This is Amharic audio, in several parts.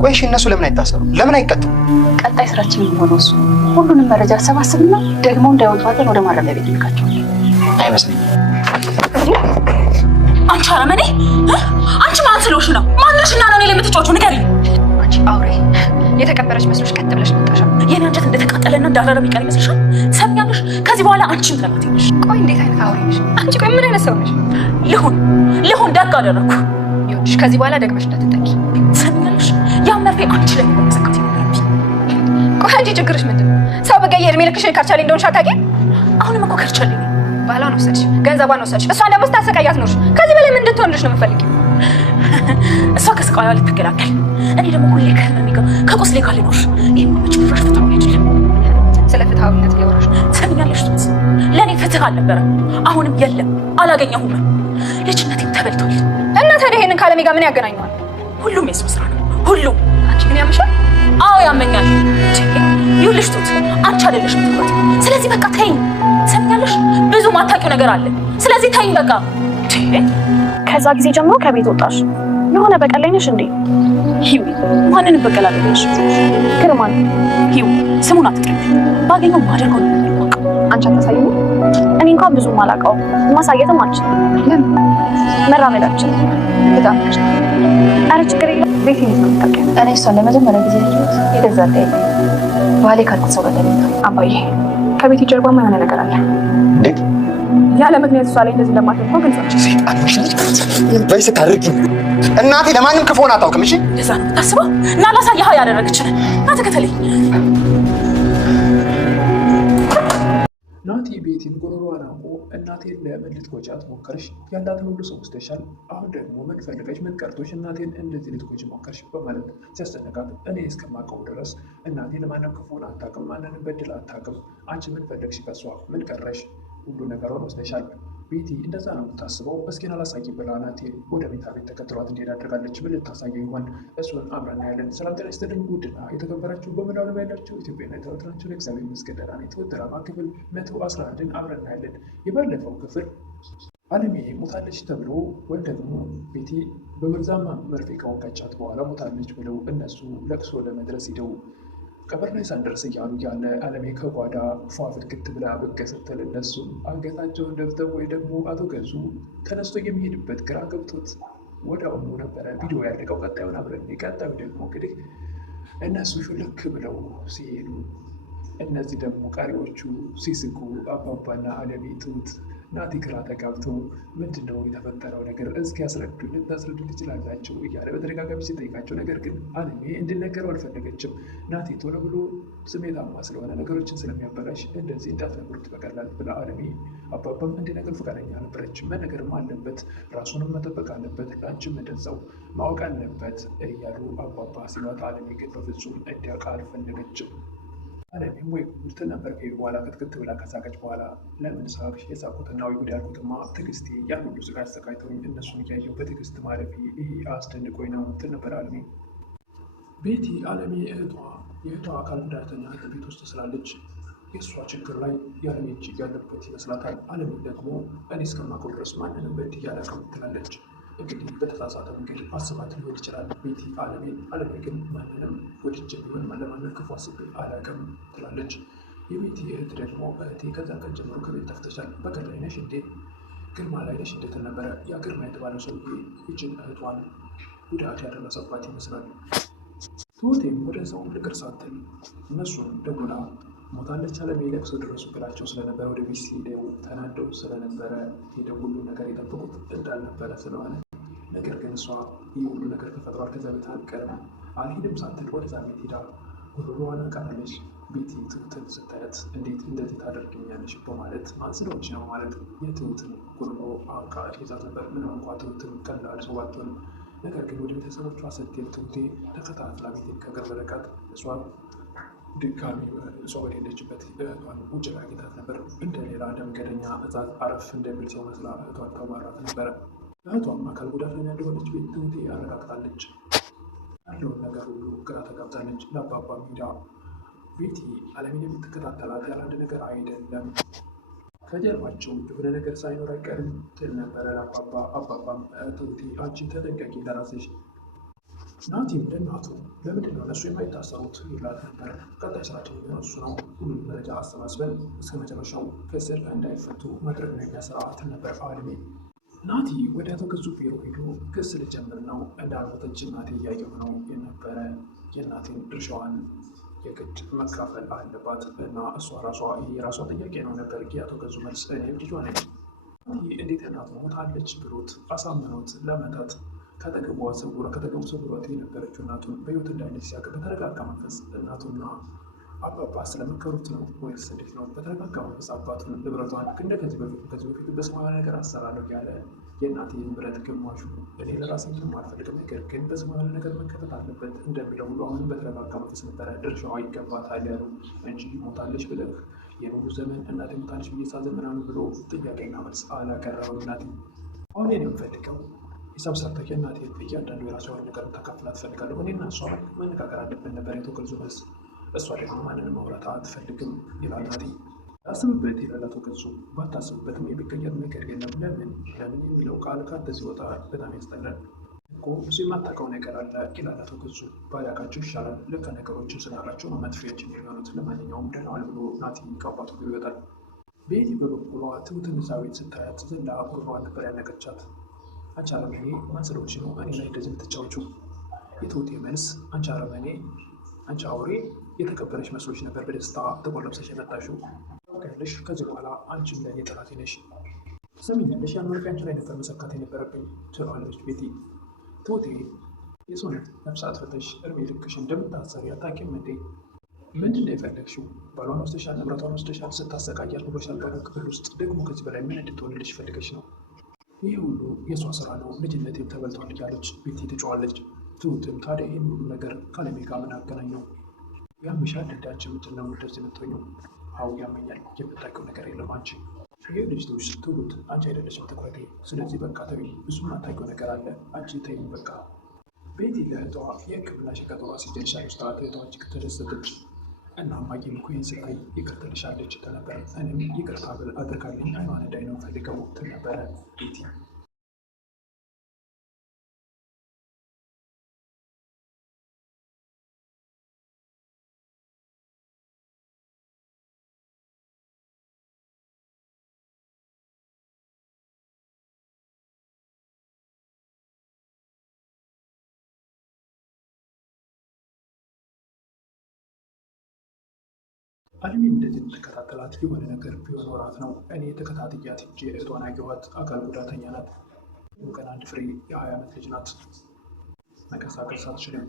ቆይ እሺ እነሱ ለምን አይታሰሩ? ለምን አይቀጡም? ቀጣይ ስራችን የሚሆነው እሱ ሁሉንም መረጃ ሰባስብና ደግሞ እንዳይወጣለን ወደ ማረሚያ ቤት ልካቸዋለን። አይመስለኝም። አንቺ አረመኔ! አንቺ ማን ስለሆንሽ ነው? ማንሽና ነው እኔ ለምትጫወቹ ንገሪኝ። አንቺ አውሬ የተቀበረች መስሎሽ ቀጥ ብለሽ መጣሽ። የኔ አንጀት እንደተቃጠለና እንዳረረ የሚቀር ይመስልሻል? ሰሚያለሽ? ከዚህ በኋላ አንቺም ትለምትኝሽ። ቆይ እንዴት አይነት አውሬ ነሽ አንቺ? ቆይ ምን አይነት ሰው ነሽ? ልሁን ደግ አደረኩ። ይኸውልሽ ከዚህ በኋላ ደግመሽ እንዳትጠቂ። ሰሚያለሽ? ያ መርፌ አንቺ ላይ መሰከት ይኖርብኝ። ቆይ አንቺ ችግርሽ ምንድን ነው? ሰው በቀየ እድሜ ልክሽን ከርቻሌ እንደሆንሽ አታውቂም? አሁንም እኮ ከርቻሌ ነኝ። ባሏን ወሰድሽ፣ ገንዘቧን ወሰድሽ፣ እሷን ደግሞ ስታሰቃያት ኖርሽ። ከዚህ በላይ ምን እንድትሆንልሽ ነው የምትፈልጊው? እሷ ከስቃይዋ ልትገላገል፣ እኔ ደግሞ ሁሌ ከህመሜ ጋር ከቁስሌ ጋር ልኖር። ይህም በጭራሽ ፍትሃዊ አይደለም። ስለ ፍትሃዊነት እያወራሽ ነው። ሰሚኛለሽ? ቱት ለእኔ ፍትህ አልነበረም፣ አሁንም የለም፣ አላገኘሁም። ልጅነቴም ተበልቷል። እና ታዲያ ይሄንን ከአለሜ ጋር ምን ያገናኘዋል? ሁሉም የሱ ስራ ነው፣ ሁሉም። አንቺ ግን ያምሻል? አዎ ያመኛል። ይኸውልሽ ቱት አንቺ አይደለሽም ትኩረቴ። ስለዚህ በቃ ተይኝ። ሰሚኛለሽ? ብዙ ማታውቂው ነገር አለ። ስለዚህ ተይኝ በቃ። ከዛ ጊዜ ጀምሮ ከቤት ወጣሽ። የሆነ በቀል ላይ ነሽ እንዴ? ሂዊ ማንን በቀላለሽ? ግርማን። ሂዊ ስሙን አትጥሪ። ባገኘው ማደርገው ነው። አንቺ አታሳይኝ? እኔ እንኳን ብዙም አላውቀውም፣ ማሳየትም አልችልም። ለምን? መራመዳችን በጣም አረ ችግር የለም። ቤት ነው የምታውቂው? እኔ እሷን ለመጀመሪያ ጊዜ ልጅ የገዛት ባሌ ካልኩት ሰው ጋር ተገኘሁ። አባዬ ከቤት ጀርባማ የሆነ ነገር አለ። እንዴት? ያለ ምክንያት እሷ ላይ እንደዚህ እንደማትልኮ ግልጽ ነው። ወይ ስታርቂ እናቴ ለማንም ክፉ ሆና አታውቅም። እሺ እንደዛ ነው ታስበው እና ላሳይህ ያደረገችን እና ተከተለኝ። ናቲ ቤቲን ጉሮሯን አንቆ እናቴን ለምን ልትጎጃት ሞከርሽ? ያላትን ሁሉ ሰው ወስደሻል። አሁን ደግሞ ምን ፈልገሽ ምን ቀርቶሽ እናቴን እንደዚህ ልትጎጂ ሞከርሽ? በማለት ሲያስጨንቃት እኔ እስከማውቀው ድረስ እናቴ ለማንም ክፉን አታውቅም፣ ማንንም በድል አታውቅም። አንቺ ምን ፈለግሽ ከሷ? ምን ቀረሽ? ሁሉ ነገሯን ወስደሻል። ቤቲ እንደዛ ነው የምታስበው። እስኪን አላሳይ ብላ ናቴ ወደ መኝታ ቤት ተከትሏት እንዲሄድ አድርጋለች። ምን ልታሳየው ይሆን? እሱን አብረን ያለን። ሰላም ጤና ይስጥልኝ ውድና የተከበራችሁ በመላው ዓለም ያላችሁ ኢትዮጵያና የተወደዳችሁ እግዚአብሔር ይመስገን ደህና ነኝ። ድራማ ክፍል 111 አብረን ያለን። የባለፈው ክፍል አለሜ ሞታለች ተብሎ ወይም ደግሞ ቤቲ በመርዛማ መርፌ ከወጋቻት በኋላ ሞታለች ብለው እነሱ ለቅሶ ለመድረስ ሂደው ቀብር ላይ ሳንደርስ እያሉ ያለ አለሜ ከጓዳ ፏ ፍክት ብላ ብቅ ስትል እነሱም አንገታቸውን ደፍተው ወይ ደግሞ አቶ ገዙ ተነስቶ የሚሄድበት ግራ ገብቶት ወዲያውኑ ነበረ ቪዲዮ ያለቀው። ቀጣዩን አብረን ቀጣዩ ደግሞ እንግዲህ እነሱ ሹልክ ብለው ሲሄዱ እነዚህ ደግሞ ቀሪዎቹ ሲስቁ አባባና አለሜ ትሁት ናቲ ግራ ተጋብተው ምንድን ነው የተፈጠረው ነገር እስኪ ያስረዱን፣ ልታስረዱ ትችላላችሁ እያለ በተደጋጋሚ ሲጠይቃቸው፣ ነገር ግን አለሜ እንድነገረው አልፈለገችም። ናቲ ቶሎ ብሎ ስሜታማ ስለሆነ ነገሮችን ስለሚያበላሽ እንደዚህ እንዳትነግሩት በቀላል ብላ አለሜ አባባም እንዲነገር ፈቃደኛ አልነበረችም። መነገርም አለበት፣ ራሱንም መጠበቅ አለበት፣ አንቺም እንደዛው ማወቅ አለበት እያሉ አባባ ሲሏት፣ አለሜ ግን በፍጹም እንዲያውቅ አልፈለገችም። አለሜም ወይ ጉድ ነበር። ከሄዱ በኋላ ክትክት ብላ ከሳቀች በኋላ ለምን ሳቅሽ? የሳቁትና ወይ ጉድ ያልኩትማ ትዕግስቴ ያን ሁሉ ስቃይ አሰቃይተውኝ እነሱን እያየሁ በትዕግስት ማለፊ ይሄ አስደንቆኝ ነው ትል ነበር አለሜ። ቤቲ አለሜ የእህቷ አካል ጉዳተኛ ቤት ውስጥ ስላለች የእሷ ችግር ላይ የአለሜ እጅ ያለበት ይመስላታል። አለሜ ደግሞ እኔ እስከማውቀው ድረስ ማንንም በድዬ አላውቅም ትላለች። እንግዲህ በተሳሳተ መንገድ አስባት ሊሆን ይችላል ቤቲ አለሜን። አለሜ ግን ማንንም ወድጄ ቢሆን ለማንም ክፉ አስቤ አላውቅም ትላለች። የቤቲ እህት ደግሞ እህቴ ከዛን ቀን ጀምሮ ከቤት ጠፍተሻል፣ በቀል ላይ ነሽ እንዴ? ግርማ ላይ ነሽ እንዴት ነበረ? ያ ግርማ የተባለው ሰውዬ ይችን እህቷን ጉዳት ያደረሰባት ይመስላል። ትሁቴም ወደዛው ልቅር ሳትል እነሱን ደውላ ሞታለች አለሜ ለቅሶ ድረሱ ብላቸው ስለነበረ ወደ ቤት ሲሄደው ተናደው ስለነበረ ሄደው ሁሉ ነገር የጠበቁት እንዳልነበረ ስለሆነ፣ ነገር ግን እሷ ይህ ሁሉ ነገር ተፈጥሯል ከዛ ቤት አልቀርም አልሄድም ሳትል ወደዛ ቤት ሄዳ ጉሮሮዋን አቃለች። ቤቲ ትሁትን ስታያት እንዴት እንደዚህ ታደርግኛለሽ በማለት ማን ስለሆንሽ ነው ማለት የትሁትን ጉሮሮ አንቃ ይዛት ነበር። ምንም እንኳ ትሁትን ቀላል ሰው ባትሆንም፣ ነገር ግን ወደ ቤተሰቦቿ ስትሄድ ትሁቴ ተከታትላ ቤቴን ከቅርብ ርቀት እሷ ድጋሚ እሷ በሌለችበት እህቷን ውጭ ላይ አግኝታት ነበር። እንደሌላ መንገደኛ እዛት አረፍ እንደሚል ሰው መስላ እህቷን ተማራት ነበረ። እህቷም አካል ጉዳተኛ እንደሆነች ቤት ትሁቴ አረጋግጣለች። ያለውን ነገር ሁሉ ግራ ተጋብታለች። ለአባባ ሜዳ ቤቲ አለሜን የምትከታተላት ያለ አንድ ነገር አይደለም፣ ከጀርባቸው የሆነ ነገር ሳይኖር አይቀርም ትል ነበረ ለአባባ። አባባም ትሁቴ አንቺ ተጠንቀቂ ለራስሽ ናቲም ለእናቱ ለምንድን ነው እነሱ የማይታሰሩት ይላት ነበር። ቀጣይ ስራችን የሚሆነው እሱ ነው። ሁሉንም መረጃ አሰባስበን እስከ መጨረሻው ከእስር እንዳይፈቱ ማድረግ ነው የሚያሰራ ትል ነበር አለሜ። ናቲ ወደ አቶ ገዙ ቢሮ ሄዶ ክስ ልጀምር ነው እንዳልሞተች እናቴ እያየሁ ነው የነበረ የእናቴን ድርሻዋን የግድ መካፈል አለባት እና እሷ ራሷ የራሷ ጥያቄ ነው ነበር የአቶ ገዙ መልስ። እኔም ልጇ ነኝ። እንዴት እናቱ ሞታለች ብሎት አሳምኖት ለመታት ከተገቡ ሰውሯት የነበረችው እናቱን በሕይወት እንዳለች ሲያውቅ በተረጋጋ መንፈስ እናቱና አባባ ስለመከሩት ነው ወይስ እንዴት ነው? በተረጋጋ መንፈስ አባቱን ንብረቷን ግን ከዚህ በፊት በሰማያዊ ነገር አሰራለሁ ያለ የእናቴ ንብረት ግማሹ እኔ ለራሴ ምንም አልፈልግም፣ ነገር ግን በሰማያዊ ነገር መከፈት አለበት እንደሚለው ሁሉ አሁንም በተረጋጋ መንፈስ ነበረ ድርሻዋ ይገባታል ያሉ እንጂ ሞታለች ብለህ የሙሉ ዘመን እናቴ ሞታለች ብዬ ሳዝን ምናምን ብሎ ጥያቄና መልስ አላቀረበም። እናቴ አሁን የምፈልገው ሂሳብ ሰርተህ የእናቴን እያንዳንዱ የራሷን ነገር ታካፍላት እፈልጋለሁ። እኔና እሷ መነጋገር አለብን ነበር የአቶ ገዙ መልስ። እሷ ደግሞ ማንንም ማውራት አትፈልግም ይላል ናቲ። አስብበት ይላል አቶ ገዙ። ባታስብበትም የሚቀየር ነገር የለም። ለምን የሚለው ቃል ካንተ ሲወጣ በጣም ያስጠላል እኮ። ብዙ የማታውቀው ነገር አለ ይላል አቶ ገዙ። ባያውቃቸው ይሻላል። ልክ ነገሮችን ስናውቃቸው ነው መጥፊያችን የሚሆኑት። ለማንኛውም ደህናዋል ብሎ ናቲ ከአባቱ ቢሮ ይወጣል። ቤቲ በበኩሏ ትሁትን እዛ ቤት ስታያት ዘላ ጉሮሯን ነበር ያነቀቻት። አንቺ አረመኔ ማን ስለሆንሽ ነው እኔ ላይ እንደዚህ የምትጫወቺው? የትሁቴ መልስ አንቺ አረመኔ፣ አንቺ አውሬ፣ የተከበረች መስሎች ነበር በደስታ ጥቁር ለብሰሽ የመጣሽው። ያለሽ ከዚህ በኋላ አንቺም ለእኔ ጠላቴ ነሽ። ትሰሚኛለሽ? ያን ወረፊ አንቺ ላይ ነበር መሰካት የነበረብኝ ትለዋለች ቤቲ። ትሁቴ የሰውነት ነፍስ አጥፍተሽ እድሜ ልክሽ እንደምታሰሪ አታውቂም እንዴ? ምንድን ነው የፈለግሽው? ባሏን ወስደሻል፣ ንብረቷን ወስደሻል፣ ስታሰቃያት ኑሮሻል ባዶ ክፍል ውስጥ። ደግሞ ከዚህ በላይ ምን እንድትሆንልሽ ፈልገሽ ነው? ይህ ሁሉ የእሷ ስራ ነው፣ ልጅነቴም ተበልቷል እያለች ቤቲ ትጮዋለች። ትሁትም ታዲያ ይህን ሁሉ ነገር ከአለሜ ጋር ምን አገናኘው? ያምሻል እንዳንቺ ምንድን ነው እንደዚህ የምትሆኚው? አዎ ያመኛል፣ የምታውቂው ነገር የለም አንቺ። ይህ ልጅቶች ትሁት አንቺ አይደለሽም ትኩረቴ፣ ስለዚህ በቃ ተይ፣ ብዙ የማታውቂው ነገር አለ አንቺ ተይኝ በቃ። ቤቲ ለእህቷ የሕክምና ሸቀጦራ ሲጀልሻል ውስጥ እህቷ እጅግ ተደሰተች። እና እማዬም እኮ ይህን ስታይ ይቅር ትልሻለች ትል ነበር። እኔም ይቅርታ አድርጋልኝ አይኗን እንዳይ ነው ፈልገው ትል ነበረ ቤቲ። አለሜን እንደዚህ የምትከታተላት የሆነ ነገር ቢሆን ወራት ነው። እኔ ተከታትያት ሄጄ እህቷን አየኋት። አካል ጉዳተኛ ናት። ገና አንድ ፍሬ የ20 ዓመት ልጅ ናት። መንቀሳቀስ አትችልም።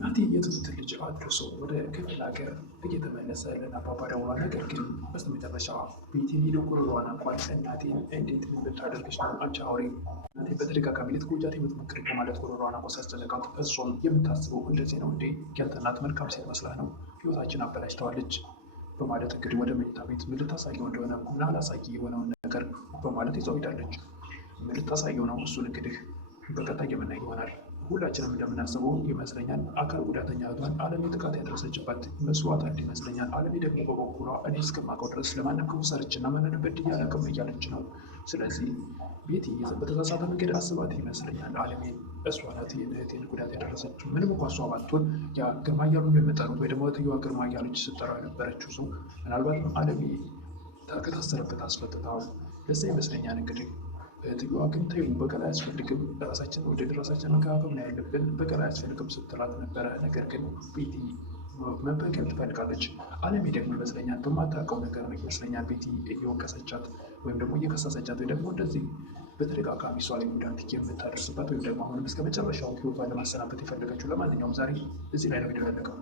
ናቲ የትሁትን ልጅ አድርሶ ወደ ክፍለ ሀገር እየተመለሰ ለአባባ ደውሏል። ነገር ግን በስተመጨረሻ ቤቲን ሄዶ ጉሮሯን አንቋል። እናቴን እንዴት ምን ብታደርግሽ ነው አንቺ አውሬ? እናቴ በተደጋጋሚ ልትጎጃት የምትሞክር በማለት ጉሮሯን አንቋ ሲያስጨነቃት፣ እሷም የምታስበው እንደዚህ ነው እንዴ? ያንተ እናት መልካም ሴት መስላህ ነው? ህይወታችን አበላሽተዋለች በማለት እንግዲህ ወደ መኝታ ቤት ምን ልታሳየው እንደሆነ እና ላሳይ የሆነውን ነገር በማለት ይዘው ሄዳለች። ምን ልታሳየው ነው? እሱን እንግዲህ በቀጣይ የምናይ ይሆናል። ሁላችንም እንደምናስበው ይመስለኛል አካል ጉዳተኛ እህቷን አለሜ ጥቃት ያደረሰችባት መስዋዕት ይመስለኛል። አለሜ ደግሞ በበኩሏ እኔ እስከማውቀው ድረስ ለማንም ክፉ ሰርችና ማንንም በድዬ አላውቅም እያለች ነው። ስለዚህ ቤቲ በተሳሳተ መንገድ አስባት ይመስለኛል አለሜን። እሷ ናት የእህቴን ጉዳት ያደረሰችው። ምንም እንኳ እሷ ባትሆን ያ ግርማ እያሉ የሚጠሩት ወይ ደግሞ እህትየዋ ግርማ እያለች ስትጠራ የነበረችው ሰው ምናልባትም አለሜ ከታሰረበት አስፈትታው ለዛ ይመስለኛል እንግዲህ። እህትየዋ ግን ተይው በቀል አያስፈልግም፣ ራሳችን ወደ ራሳችን መከባከብ ነው ያለብን፣ በቀል አያስፈልግም ስትላት ነበረ። ነገር ግን ቤቲ መበቀል ትፈልጋለች። አለሜ ደግሞ ይመስለኛል በማታውቀው ነገር ነው ይመስለኛል ቤቲ እየወቀሰቻት ወይም ደግሞ እየከሰሰቻት ወይ ደግሞ እንደዚህ በተደጋጋሚ እሷ ላይ ጉዳት የምታደርስባት ወይም ደግሞ አሁንም እስከ መጨረሻው ህይወቷን ለማሰናበት የፈለገችው። ለማንኛውም ዛሬ እዚህ ላይ ነው ቪዲዮ ያለቀው።